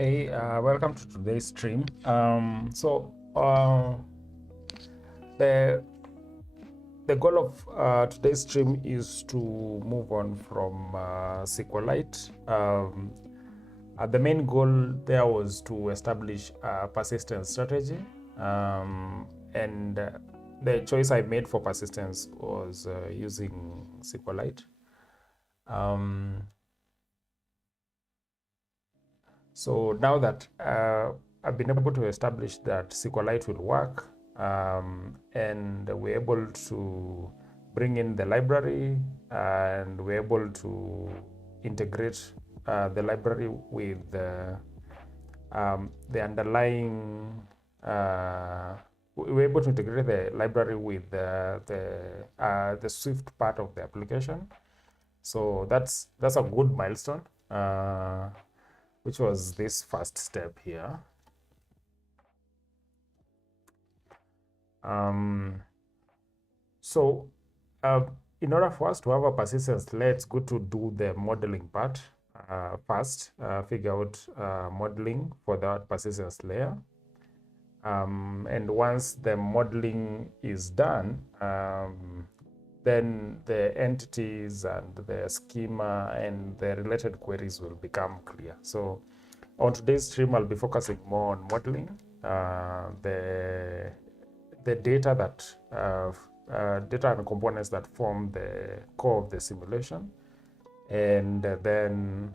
Hey, welcome to today's stream. The goal of today's stream is to move on from SQLite. The main goal there was to establish a persistence strategy, and the choice I made for persistence was using SQLite. So now that I've been able to establish that SQLite will work, and we're able to bring in the library, and we're able to integrate the library with the underlying. We're able to integrate the library with the Swift part of the application. So that's a good milestone. Which was this first step here. In order for us to have a persistence layer, it's good to do the modeling part first, figure out modeling for that persistence layer. And once the modeling is done, then the entities and the schema and the related queries will become clear. So on today's stream, I'll be focusing more on modeling, the data and components that form the core of the simulation, and then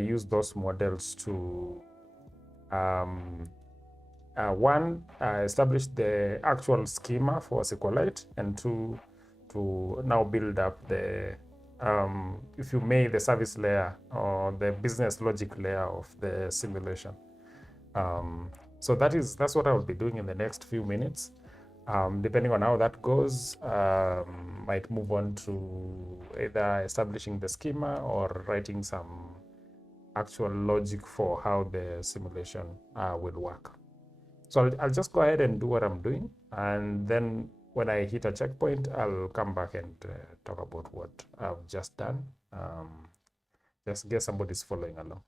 use those models to establish the actual schema for SQLite, and two, to now build up the, if you may, the service layer or the business logic layer of the simulation. So that's what I will be doing in the next few minutes. Depending on how that goes, might move on to either establishing the schema or writing some actual logic for how the simulation will work. So I'll just go ahead and do what I'm doing, and then when I hit a checkpoint, I'll come back and talk about what I've just done. Just guess somebody's following along.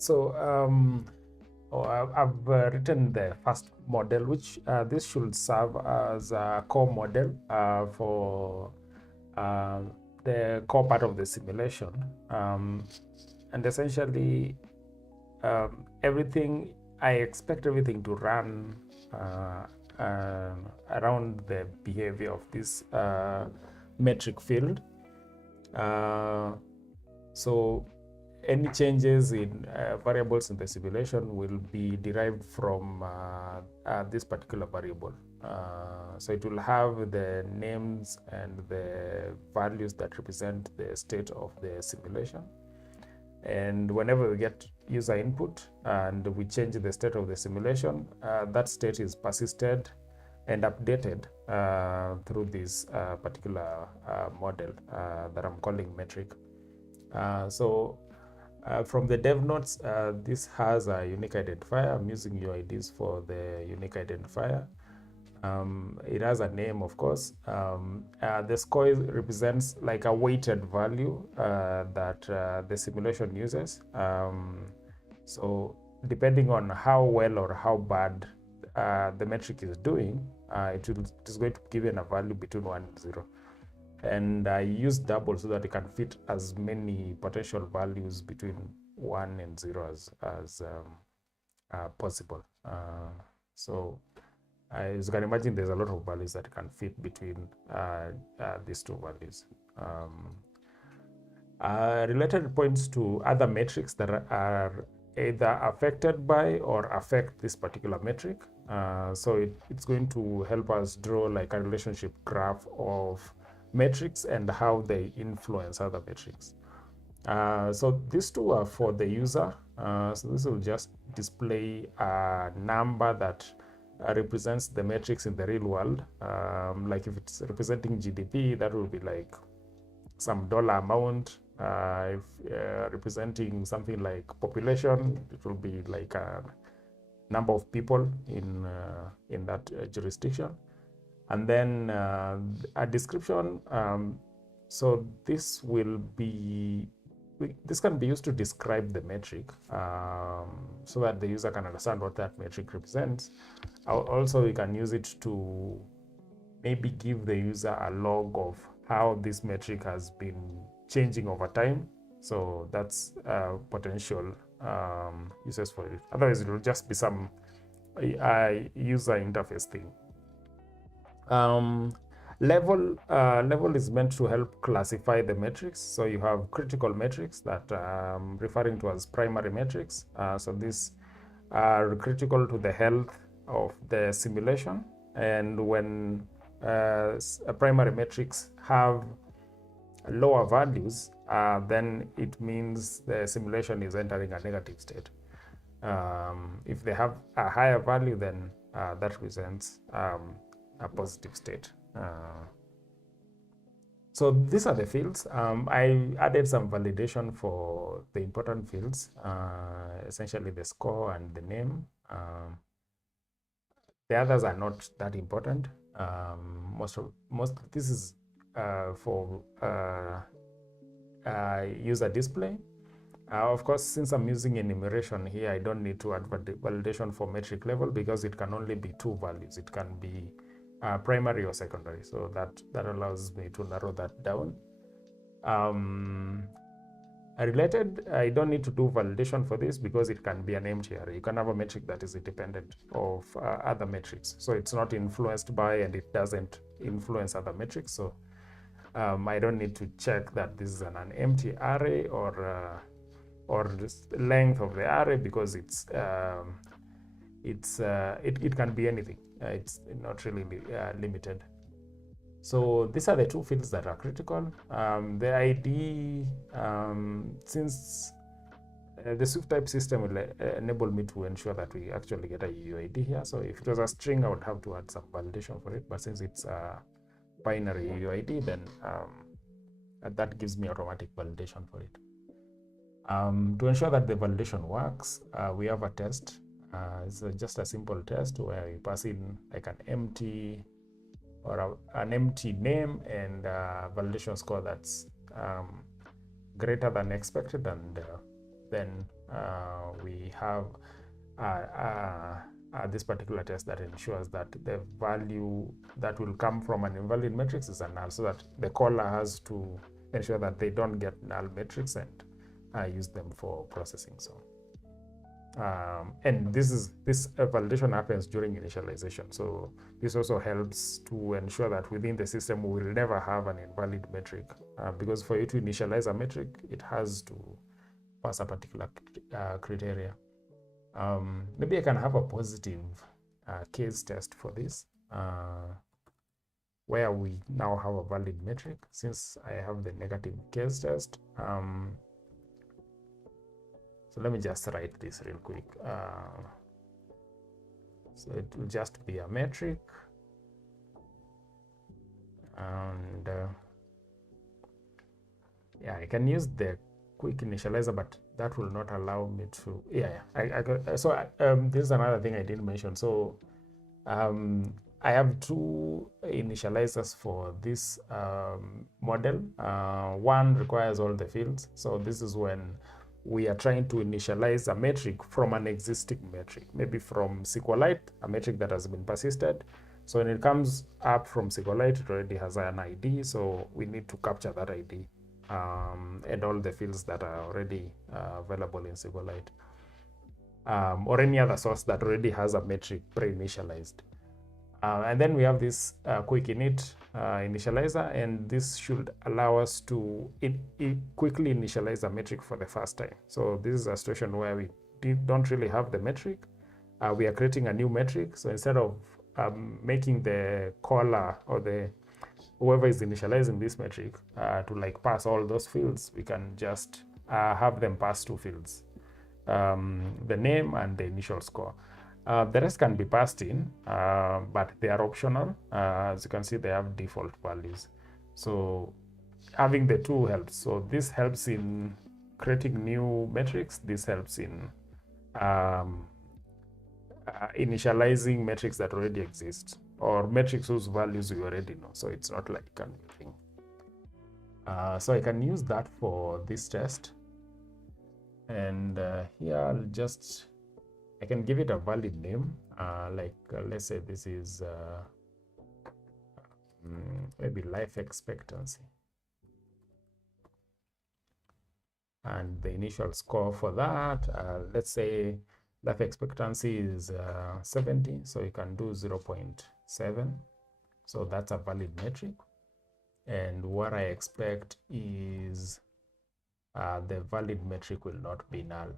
So I've written the first model, which this should serve as a core model for the core part of the simulation. And essentially, I expect everything to run around the behavior of this metric field. So any changes in variables in the simulation will be derived from this particular variable. So it will have the names and the values that represent the state of the simulation. And whenever we get user input and we change the state of the simulation, that state is persisted and updated through this particular model that I'm calling metric. From the dev notes, this has a unique identifier. I'm using UIDs for the unique identifier. It has a name, of course. The score represents like a weighted value that the simulation uses. So depending on how well or how bad the metric is doing, it is going to give you a value between 1 and 0. And I use double so that it can fit as many potential values between 1 and 0 as possible. As you can imagine, there's a lot of values that can fit between these two values. Related points to other metrics that are either affected by or affect this particular metric. So it's going to help us draw like a relationship graph of metrics and how they influence other metrics. So these two are for the user. So this will just display a number that represents the metrics in the real world. Like if it's representing GDP, that will be like some dollar amount. If representing something like population, it will be like a number of people in that jurisdiction. And then a description. So this will be this can be used to describe the metric so that the user can understand what that metric represents. Also, we can use it to maybe give the user a log of how this metric has been changing over time. So that's potential uses for it. Otherwise, it will just be some user interface thing. Level is meant to help classify the metrics. So you have critical metrics that referring to as primary metrics. So these are critical to the health of the simulation. And when primary metrics have lower values, then it means the simulation is entering a negative state. If they have a higher value, then that represents a positive state. So these are the fields. I added some validation for the important fields, essentially the score and the name. The others are not that important. This is for user display. Of course, since I'm using enumeration here, I don't need to add validation for metric level because it can only be 2 values. It can be primary or secondary. So that allows me to narrow that down. Related, I don't need to do validation for this because it can be an empty array. You can have a metric that is independent of other metrics. So it's not influenced by, and it doesn't influence other metrics. So I don't need to check that this is an empty array or just length of the array because it can be anything. It's not really limited. So these are the 2 fields that are critical. The ID, since the Swift type system will enable me to ensure that we actually get a UUID here. So if it was a string, I would have to add some validation for it. But since it's a binary UUID, then that gives me automatic validation for it. To ensure that the validation works, we have a test. It's just a simple test where we pass in like an empty or an empty name and validation score that's greater than expected, and then we have this particular test that ensures that the value that will come from an invalid matrix is a null, so that the caller has to ensure that they don't get null metrics and use them for processing. So and this validation happens during initialization. So this also helps to ensure that within the system we will never have an invalid metric, because for you to initialize a metric, it has to pass a particular criteria. Maybe I can have a positive case test for this, where we now have a valid metric since I have the negative case test. So let me just write this real quick. So it will just be a metric, and yeah, I can use the quick initializer, but that will not allow me to. This is another thing I didn't mention. So I have 2 initializers for this model. One requires all the fields. So this is when we are trying to initialize a metric from an existing metric, maybe from SQLite, a metric that has been persisted. So when it comes up from SQLite, it already has an ID, so we need to capture that ID and all the fields that are already available in SQLite, or any other source that already has a metric pre-initialized. And then we have this quick init initializer, and this should allow us to quickly initialize a metric for the first time. So this is a situation where we don't really have the metric. We are creating a new metric. So instead of making the caller or whoever is initializing this metric to like pass all those fields, we can just have them pass 2 fields, the name and the initial score. The rest can be passed in, but they are optional. As you can see, they have default values. So having the 2 helps. So this helps in creating new metrics. This helps in initializing metrics that already exist, or metrics whose values we already know. So it's not like anything. So I can use that for this test. And here I can give it a valid name, let's say this is maybe life expectancy. And the initial score for that, let's say life expectancy is 70, so you can do 0.7. So that's a valid metric. And what I expect is the valid metric will not be null.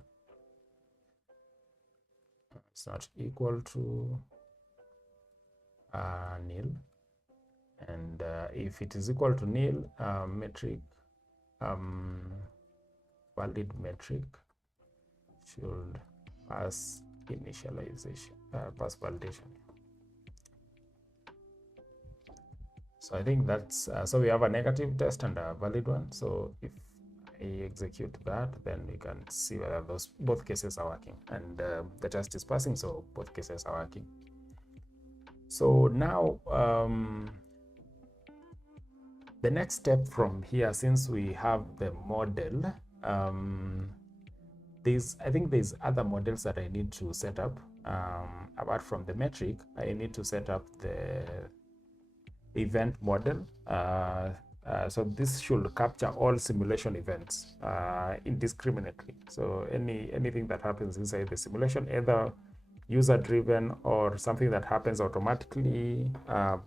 It's not equal to nil. And if it is equal to nil, metric valid metric should pass initialization, pass validation. So I think that's, so we have a negative test and a valid one. So if I execute that, then we can see whether both cases are working, and the test is passing, so both cases are working. So now the next step from here, since we have the model, I think there's other models that I need to set up. Apart from the metric, I need to set up the event model. So this should capture all simulation events indiscriminately. So anything that happens inside the simulation, either user-driven or something that happens automatically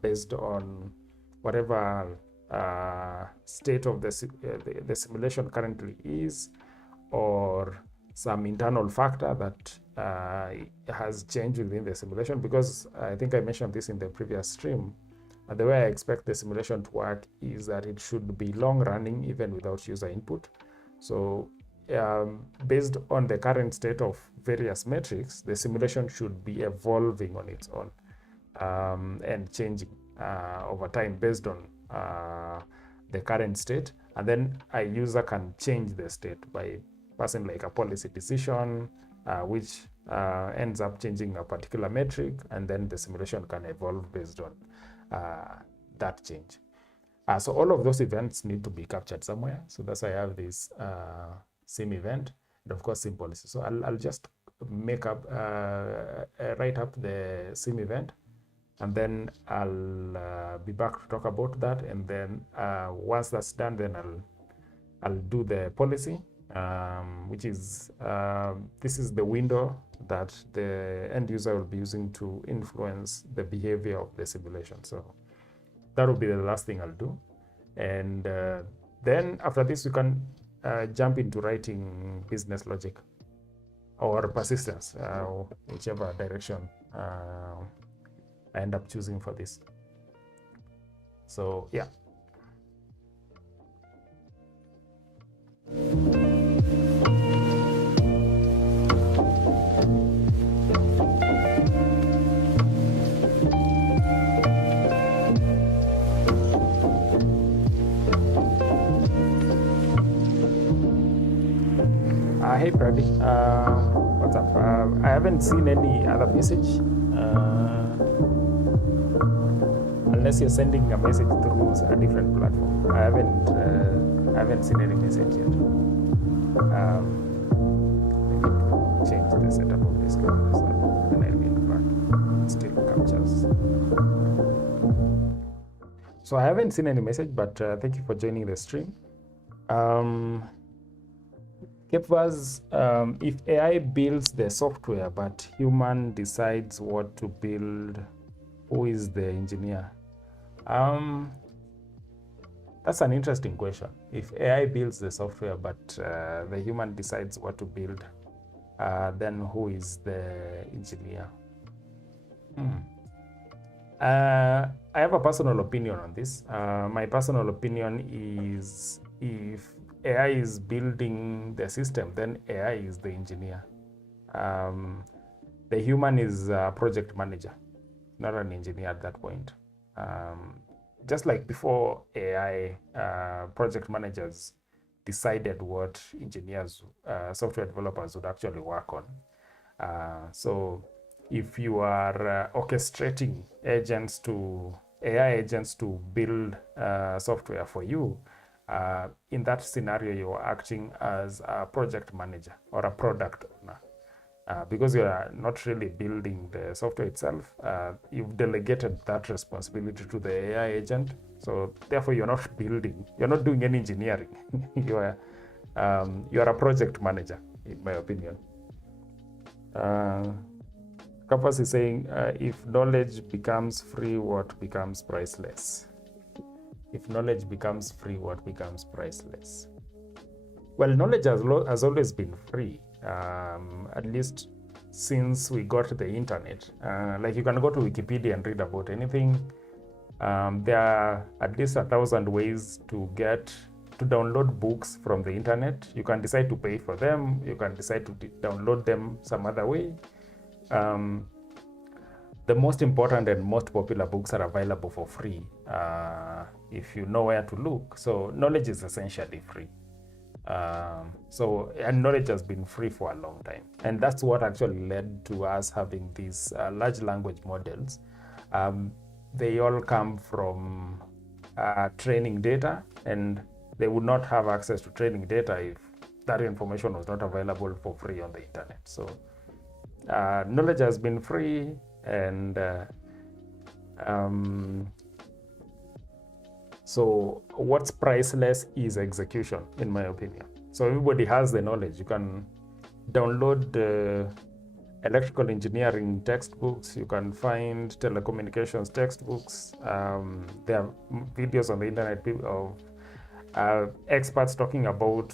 based on whatever state of the simulation currently is, or some internal factor that has changed within the simulation. Because I think I mentioned this in the previous stream, the way I expect the simulation to work is that it should be long running even without user input. So based on the current state of various metrics, the simulation should be evolving on its own and changing over time based on the current state. And then a user can change the state by passing like a policy decision, which ends up changing a particular metric, and then the simulation can evolve based on that change. So all of those events need to be captured somewhere. So that's why I have this sim event, and of course sim policy. So I'll just make up, write up the sim event, and then I'll be back to talk about that. And then once that's done, then I'll do the policy, which is this is the window that the end user will be using to influence the behavior of the simulation. So that will be the last thing I'll do. And then after this, we can jump into writing business logic or persistence, whichever direction I end up choosing for this. So yeah. Hey Pradi, what's up? I haven't seen any other message, unless you're sending a message through a different platform. I haven't seen any message yet. I need to change the setup of this camera so then I'll get back. It still captures. So I haven't seen any message, but thank you for joining the stream. Kepvas, if AI builds the software but human decides what to build, who is the engineer? That's an interesting question. If AI builds the software but the human decides what to build, then who is the engineer? I have a personal opinion on this. My personal opinion is if AI is building the system, then AI is the engineer. The human is a project manager, not an engineer at that point. Just like before AI, project managers decided what engineers, software developers would actually work on. So if you are orchestrating agents AI agents to build software for you, in that scenario, you're acting as a project manager or a product owner. Because you are not really building the software itself, you've delegated that responsibility to the AI agent. So therefore, you're not building, you're not doing any engineering. you are a project manager, in my opinion. Kapas is saying, if knowledge becomes free, what becomes priceless? If knowledge becomes free, what becomes priceless? Well, knowledge has always been free, at least since we got the internet. Like you can go to Wikipedia and read about anything. There are at least 1,000 ways to download books from the internet. You can decide to pay for them. You can decide to download them some other way. The most important and most popular books are available for free if you know where to look. So knowledge is essentially free. And knowledge has been free for a long time. And that's what actually led to us having these large language models. They all come from training data, and they would not have access to training data if that information was not available for free on the internet. So knowledge has been free, and so what's priceless is execution, in my opinion. So everybody has the knowledge. You can download the electrical engineering textbooks. You can find telecommunications textbooks. There are videos on the internet of experts talking about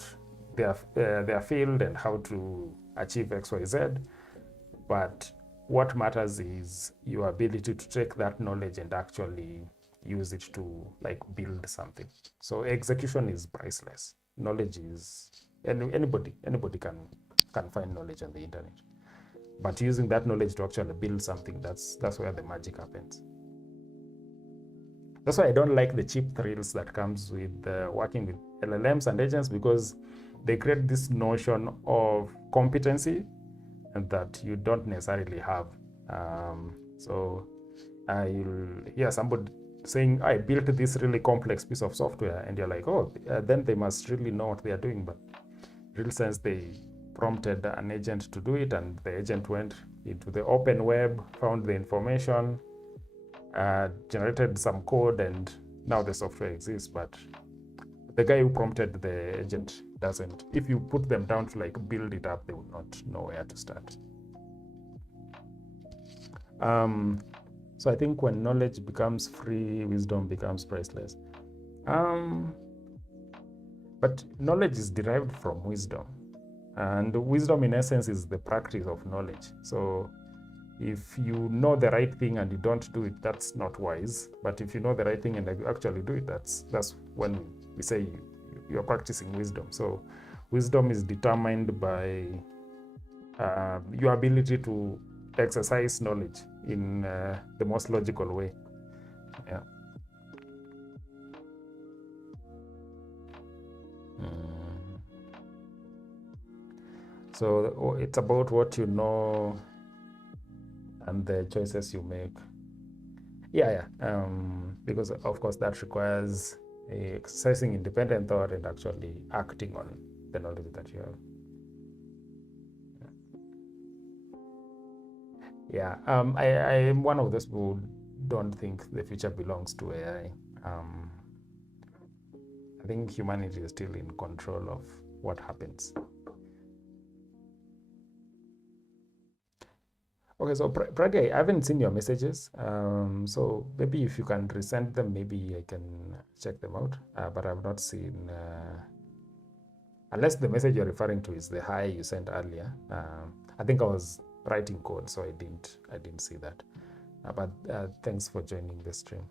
their field and how to achieve X, Y, Z. But what matters is your ability to take that knowledge and actually use it to like build something. So execution is priceless. Knowledge is anybody can find knowledge on the internet, but using that knowledge to actually build something, that's where the magic happens. That's why I don't like the cheap thrills that comes with working with LLMs and agents, because they create this notion of competency that you don't necessarily have. So I'll hear somebody saying, I built this really complex piece of software, and you're like, oh, then they must really know what they are doing. But in real sense, they prompted an agent to do it, and the agent went into the open web, found the information, generated some code, and now the software exists. But the guy who prompted the agent doesn't. If you put them down to like build it up, they would not know where to start. So I think when knowledge becomes free, wisdom becomes priceless. But knowledge is derived from wisdom. And wisdom, in essence, is the practice of knowledge. So if you know the right thing and you don't do it, that's not wise. But if you know the right thing and you actually do it, that's when we say you're practicing wisdom. So wisdom is determined by your ability to exercise knowledge in the most logical way. Yeah. So it's about what you know and the choices you make. Yeah. Because of course that requires exercising independent thought and actually acting on the knowledge that you have. Yeah, I am one of those who don't think the future belongs to AI. I think humanity is still in control of what happens. Okay, so Pragya, I haven't seen your messages. So maybe if you can resend them, maybe I can check them out. But I've not seen, unless the message you're referring to is the hi you sent earlier. I think I was writing code, so I didn't see that. But thanks for joining the stream.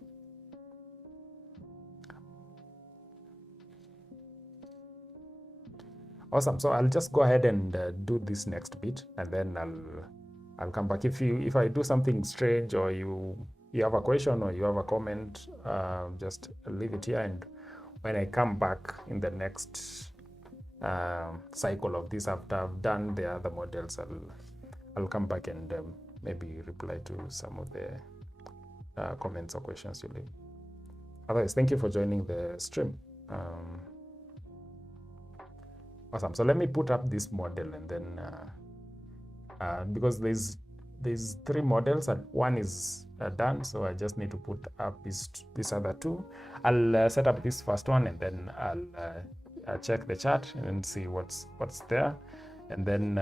Awesome. So I'll just go ahead and do this next bit, and then I'll come back. If I do something strange, or you have a question or you have a comment, just leave it here, and when I come back in the next cycle of this, after I've done the other models, I'll come back and maybe reply to some of the comments or questions you leave. Otherwise, thank you for joining the stream. Awesome. So let me put up this model, and then because there's 3 models and one is done, so I just need to put up these other 2. I'll set up this first one, and then I'll check the chart and see what's there, and then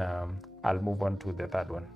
I'll move on to the third one.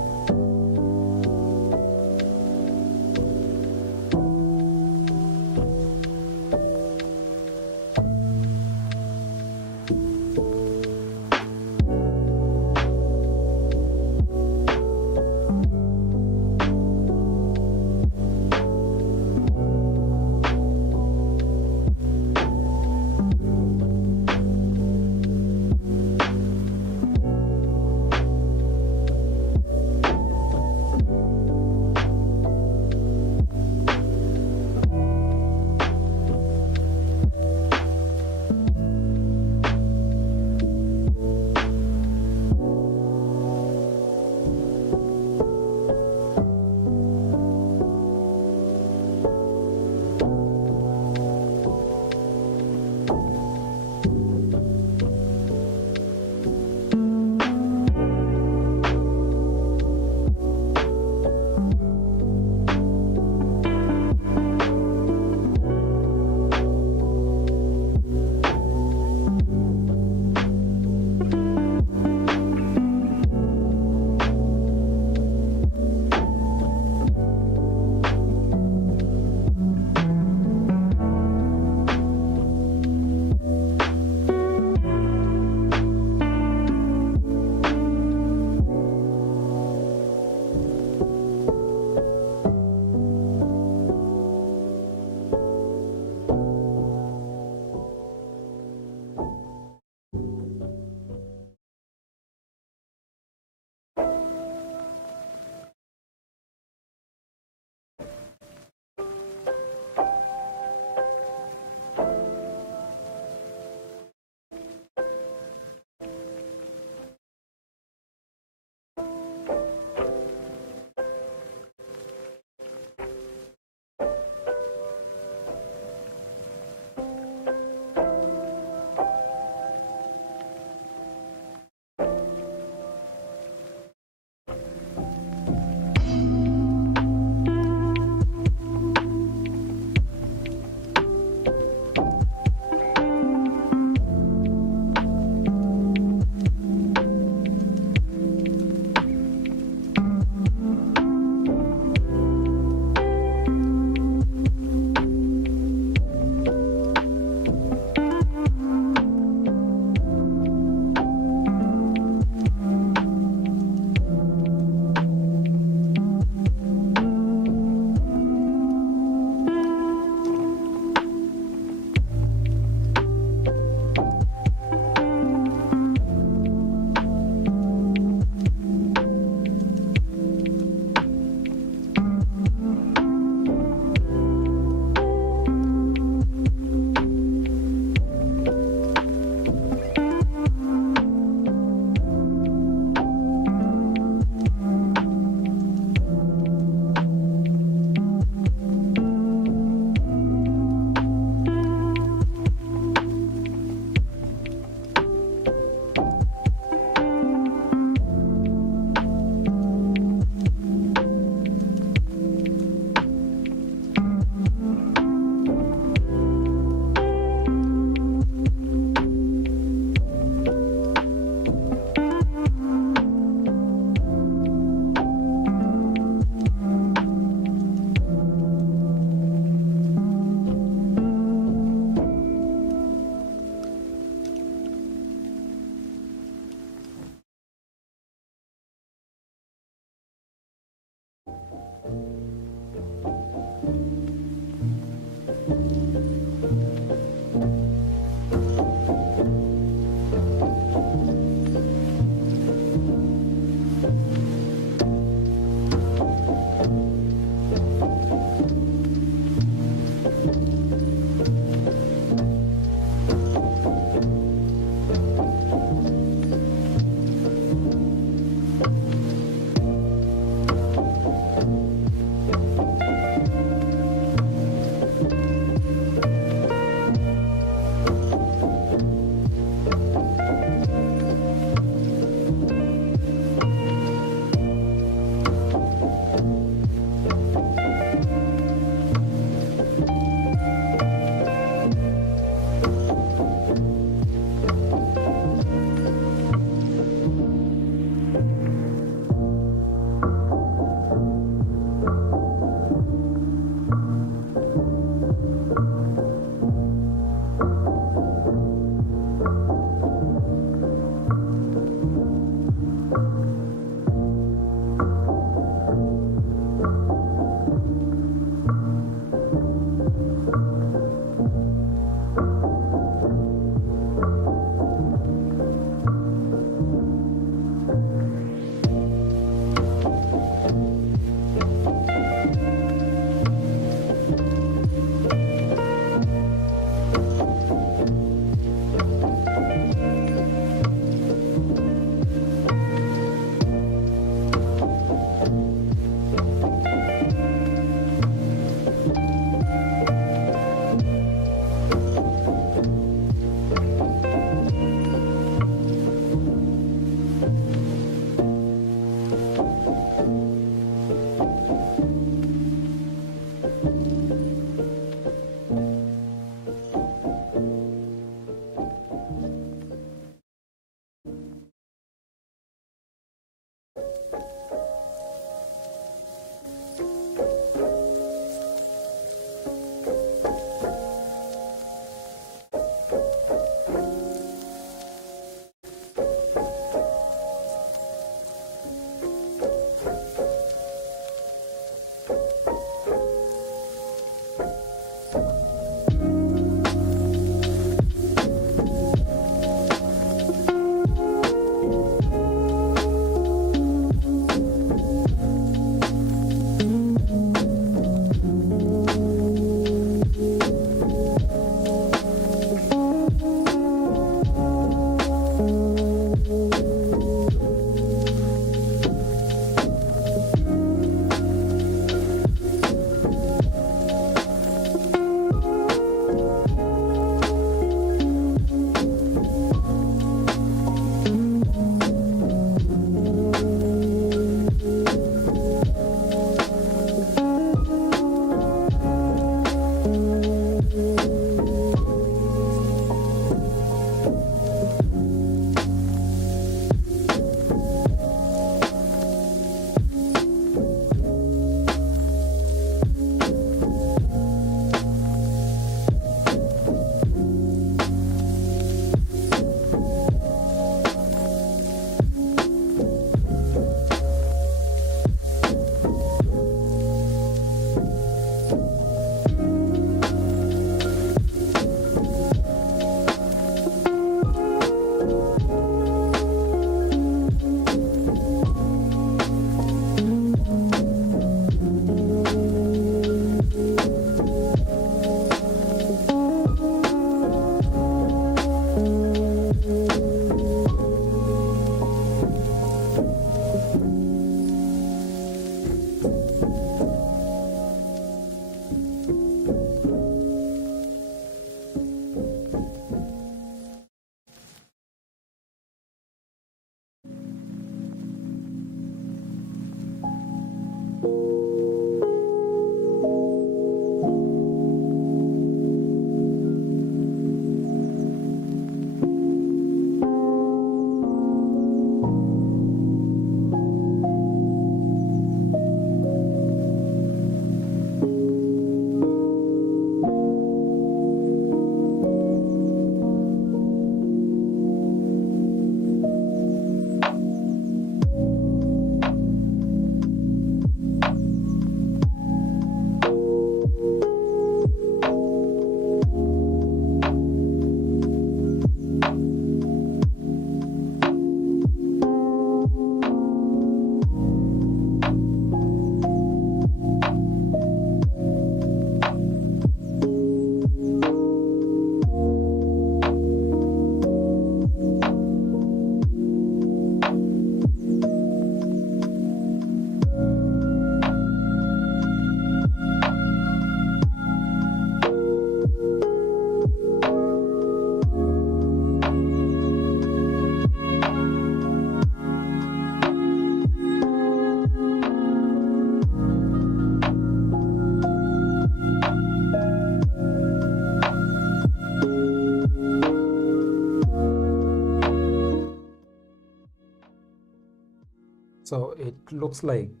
So it looks like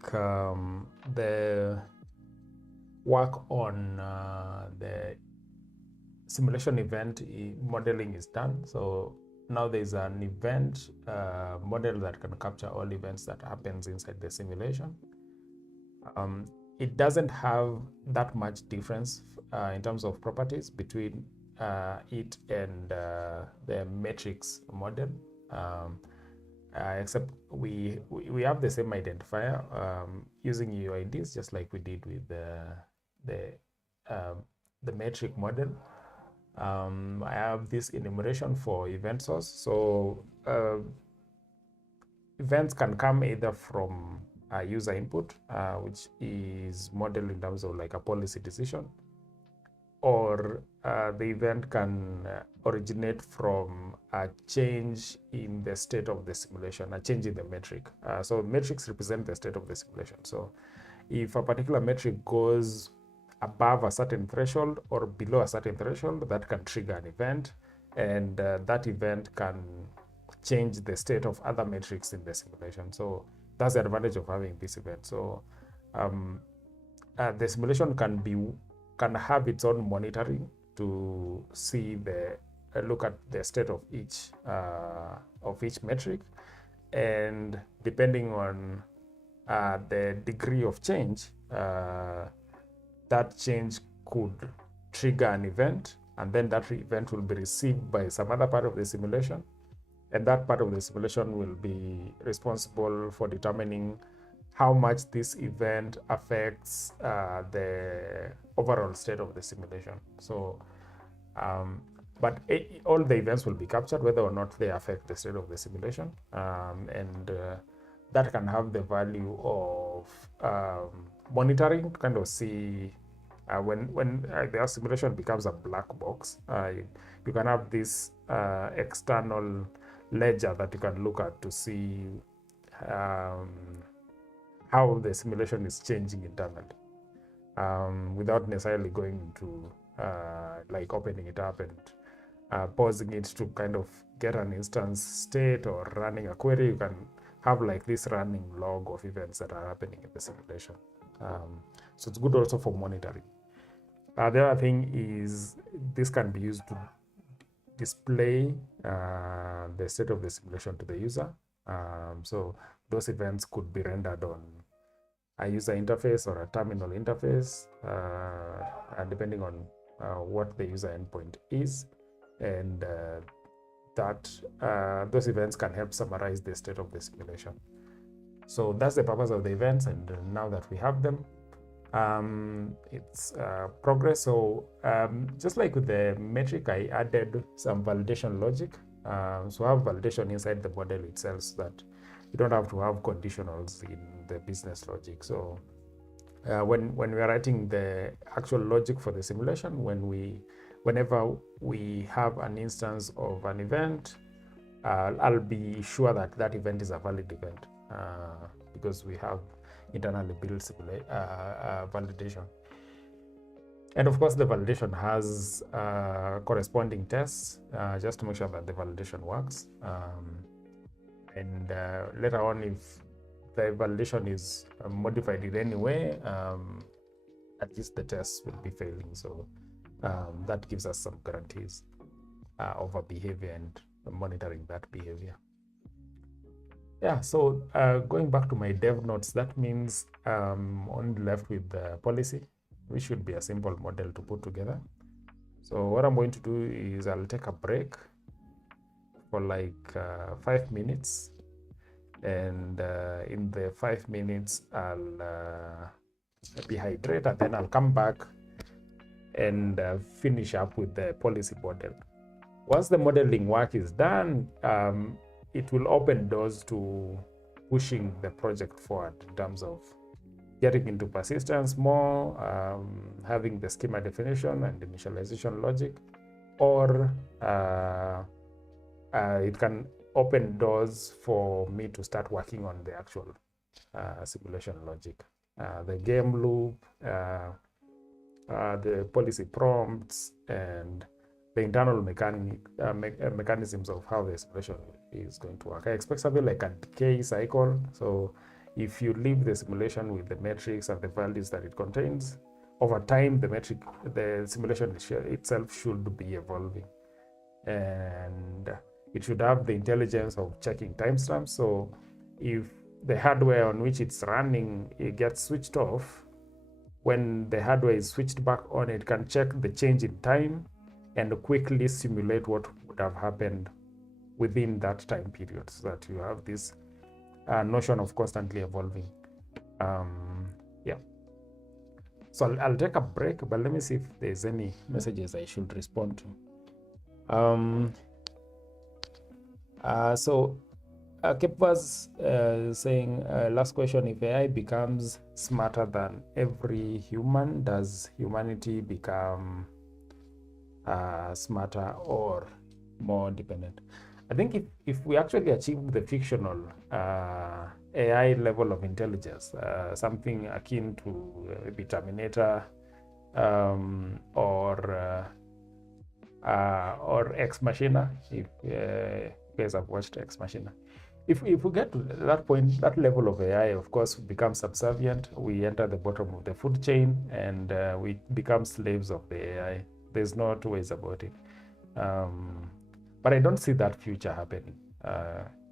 the work on the simulation event modeling is done. So now there's an event model that can capture all events that happens inside the simulation. It doesn't have that much difference in terms of properties between it and the matrix model, except we have the same identifier using UIDs, just like we did with the metric model. I have this enumeration for event source. So events can come either from user input, which is modeled in terms of like a policy decision, or the event can originate from a change in the state of the simulation, a change in the metric. So metrics represent the state of the simulation. So if a particular metric goes above a certain threshold or below a certain threshold, that can trigger an event, and that event can change the state of other metrics in the simulation. So that's the advantage of having this event. So the simulation can have its own monitoring to see look at the state of each metric, and depending on the degree of change, that change could trigger an event, and then that event will be received by some other part of the simulation, and that part of the simulation will be responsible for determining how much this event affects the overall state of the simulation. So, but all the events will be captured, whether or not they affect the state of the simulation, and that can have the value of monitoring to kind of see when the simulation becomes a black box. You can have this external ledger that you can look at to see how the simulation is changing internally, without necessarily going into like opening it up and pausing it to kind of get an instance state or running a query. You can have like this running log of events that are happening in the simulation. So it's good also for monitoring. The other thing is this can be used to display the state of the simulation to the user. So those events could be rendered on a user interface or a terminal interface, depending on what the user endpoint is, and those events can help summarize the state of the simulation. So that's the purpose of the events, and now that we have them, it's progress. So just like with the metric, I added some validation logic. So I have validation inside the model itself, so that you don't have to have conditionals in the business logic. So when we are writing the actual logic for the simulation, whenever we have an instance of an event, I'll be sure that that event is a valid event, because we have internally built validation. And of course, the validation has corresponding tests just to make sure that the validation works. And later on, if the validation is modified in any way, at least the tests will be failing. So that gives us some guarantees of a behavior and monitoring that behavior. Yeah, so going back to my dev notes, that means only left with the policy, which should be a simple model to put together. So what I'm going to do is I'll take a break for like 5 minutes, and in the 5 minutes I'll hydrate, and then I'll come back and finish up with the policy model. Once the modeling work is done, it will open doors to pushing the project forward in terms of getting into persistence more, having the schema definition and initialization logic, or it can open doors for me to start working on the actual simulation logic, the game loop, the policy prompts, and the internal mechanisms of how the simulation is going to work. I expect something like a decay cycle. So if you leave the simulation with the metrics and the values that it contains, over time the simulation itself should be evolving, and it should have the intelligence of checking timestamps. So if the hardware on which it's running, it gets switched off, when the hardware is switched back on, it can check the change in time and quickly simulate what would have happened within that time period, so that you have this notion of constantly evolving. Yeah. So I'll take a break, but let me see if there's any messages I should respond to. Kep was saying, last question, if AI becomes smarter than every human, does humanity become smarter or more dependent? I think if we actually achieve the fictional AI level of intelligence, something akin to maybe Terminator or Ex Machina, if you guys have watched Ex Machina. If we get to that point, that level of AI, of course, becomes subservient. We enter the bottom of the food chain, and we become slaves of the AI. There's no two ways about it. But I don't see that future happening.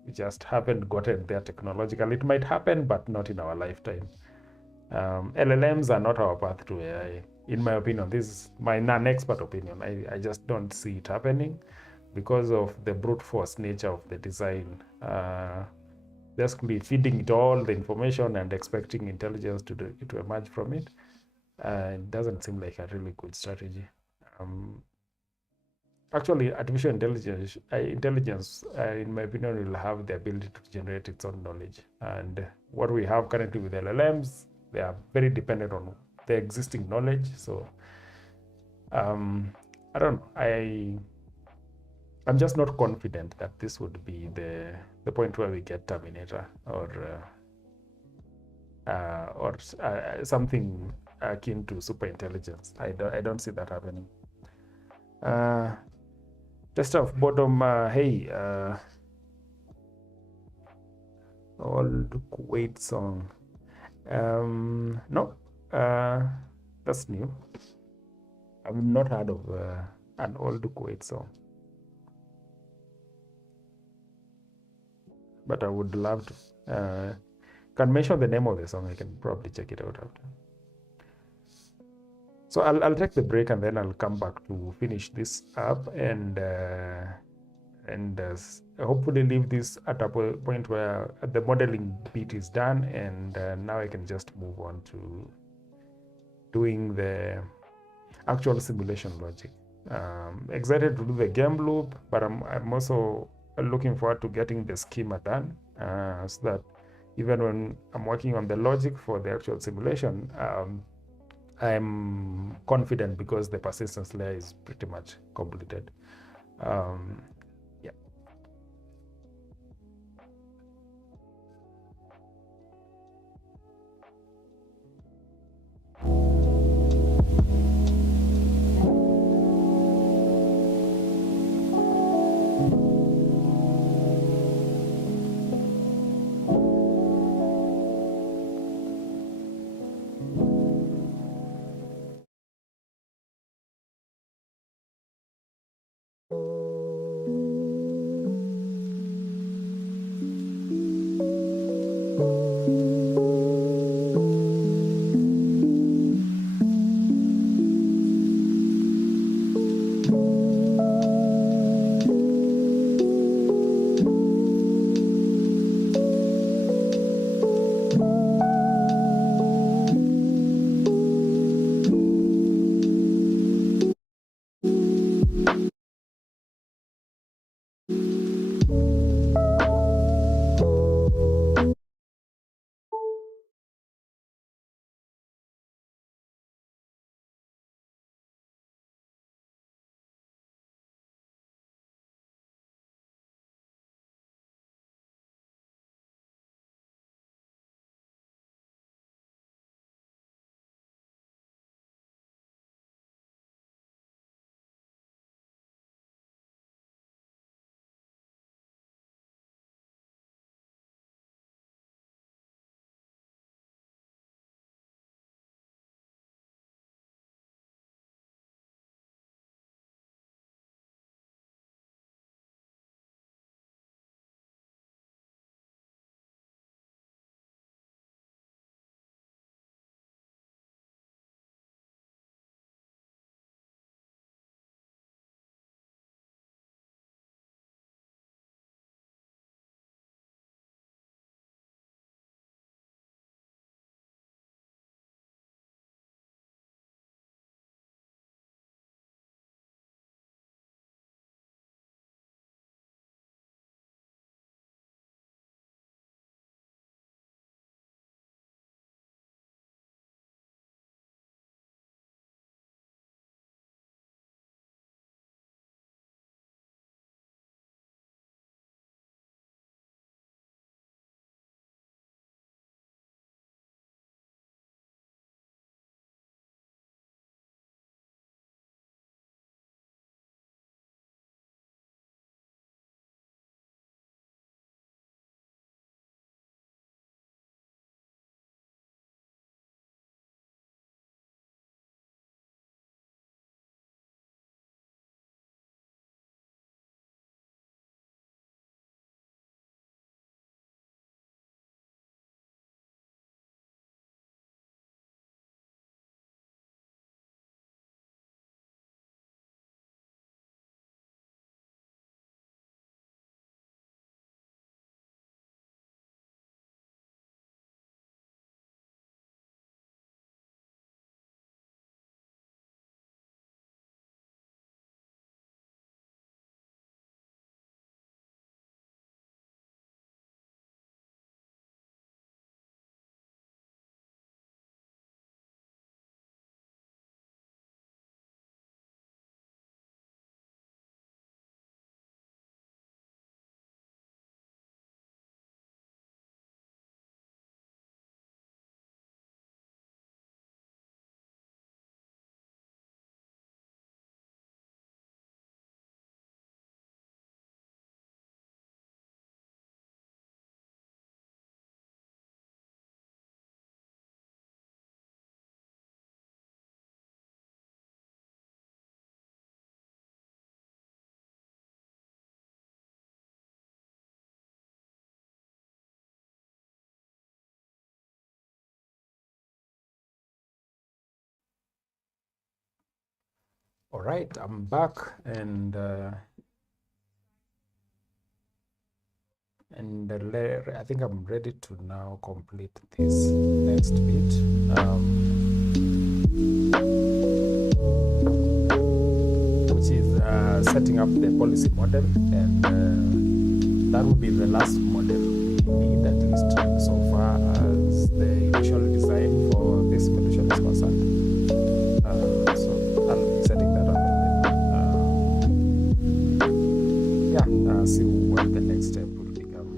We just haven't gotten there technologically. It might happen, but not in our lifetime. LLMs are not our path to AI, in my opinion. This is my non-expert opinion. I just don't see it happening because of the brute force nature of the design. Basically feeding it all the information and expecting intelligence to emerge from it. It doesn't seem like a really good strategy. Actually, artificial intelligence, in my opinion, will have the ability to generate its own knowledge. And what we have currently with LLMs, they are very dependent on the existing knowledge. So I don't know. I'm just not confident that this would be the point where we get Terminator or something akin to super intelligence. I don't see that happening. Test of bottom. Hey, old Kuwait song. No, that's new. I've not heard of an old Kuwait song, but I would love to. Can mention the name of the song. I can probably check it out after. So I'll take the break, and then I'll come back to finish this up and hopefully leave this at a point where the modeling bit is done, and now I can just move on to doing the actual simulation logic. Excited to do the game loop, but I'm also looking forward to getting the schema done, so that even when I'm working on the logic for the actual simulation, I'm confident because the persistence layer is pretty much completed. Yeah. right, I'm back, and I think I'm ready to now complete this next bit, which is setting up the policy model, and that will be the last model we need, at least so far as the initial design for this solution is concerned. So I'll be setting that up, and then see what the next step will become.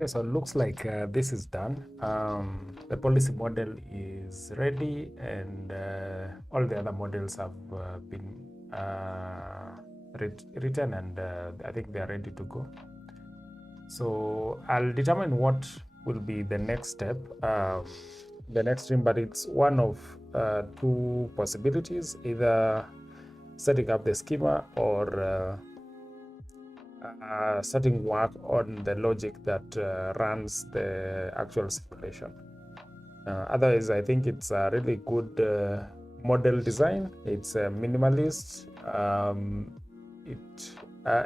Okay, so it looks like this is done. The policy model is ready, and all the other models have been written, and I think they are ready to go. So I'll determine what will be the next step, the next stream, but it's one of two possibilities: either setting up the schema or starting work on the logic that runs the actual simulation. Otherwise, I think it's a really good model design. It's minimalist.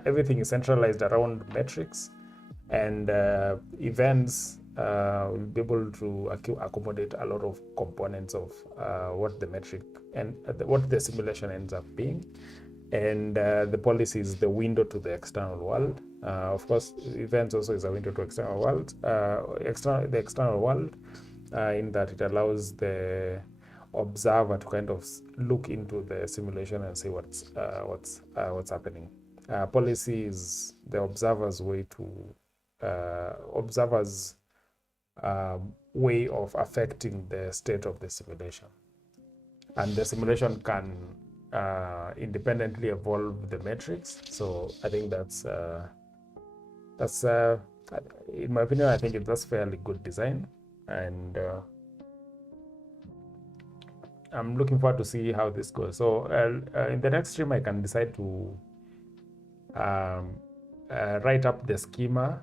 Everything is centralized around metrics, and events will be able to accommodate a lot of components of what the metric and what the simulation ends up being. And the policy is the window to the external world. Of course, events also is a window to external world. The external world, in that it allows the observer to kind of look into the simulation and see what's happening. Policy is the observer's way to way of affecting the state of the simulation, and the simulation can independently evolve the metrics. So I think that's in my opinion, I think that's fairly good design, and I'm looking forward to see how this goes. So in the next stream, I can decide to write up the schema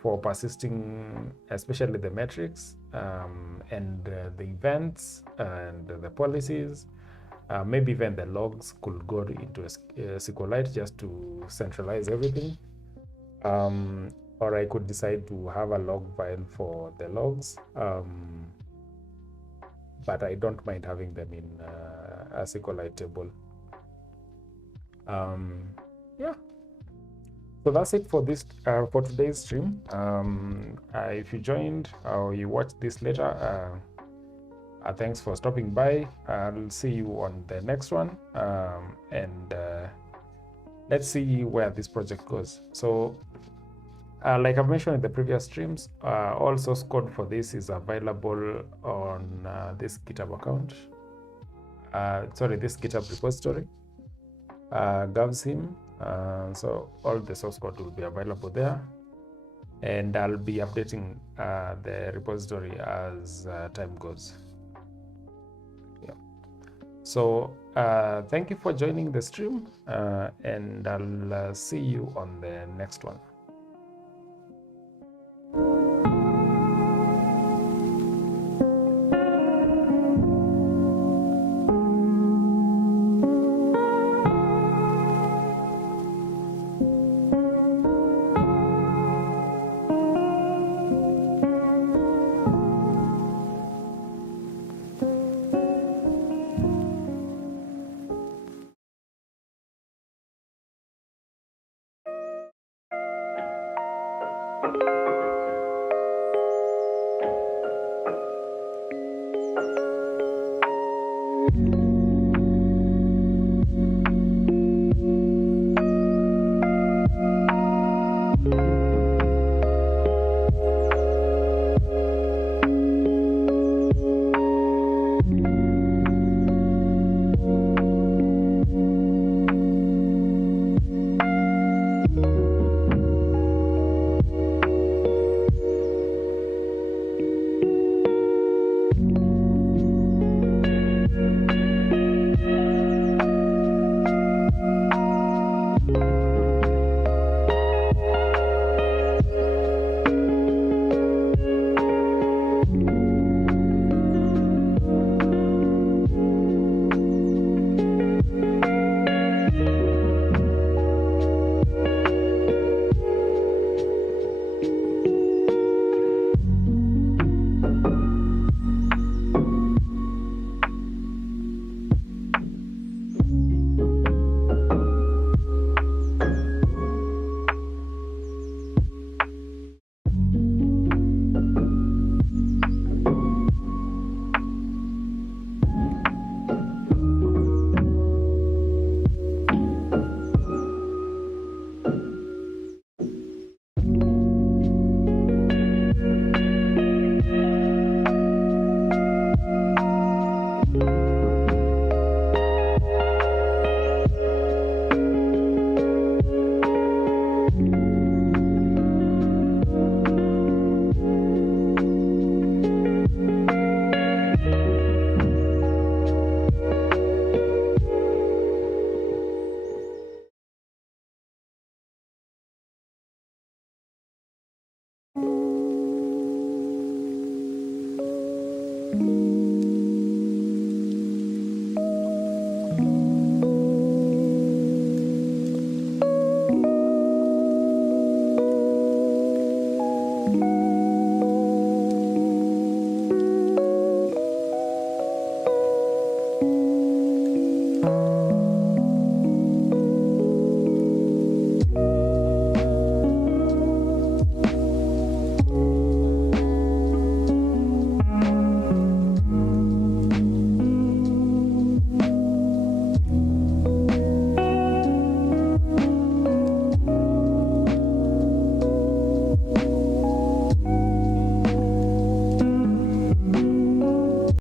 for persisting, especially the metrics and the events and the policies. Maybe even the logs could go into a SQLite just to centralize everything. Or I could decide to have a log file for the logs, but I don't mind having them in a SQLite table. Yeah. So that's it for this for today's stream. If you joined or you watched this later, thanks for stopping by. I'll see you on the next one, and let's see where this project goes. So like I've mentioned in the previous streams, all source code for this is available on this GitHub account. This GitHub repository, GovSim. So all the source code will be available there, and I'll be updating the repository as time goes. Yeah. So thank you for joining the stream, and I'll see you on the next one. you.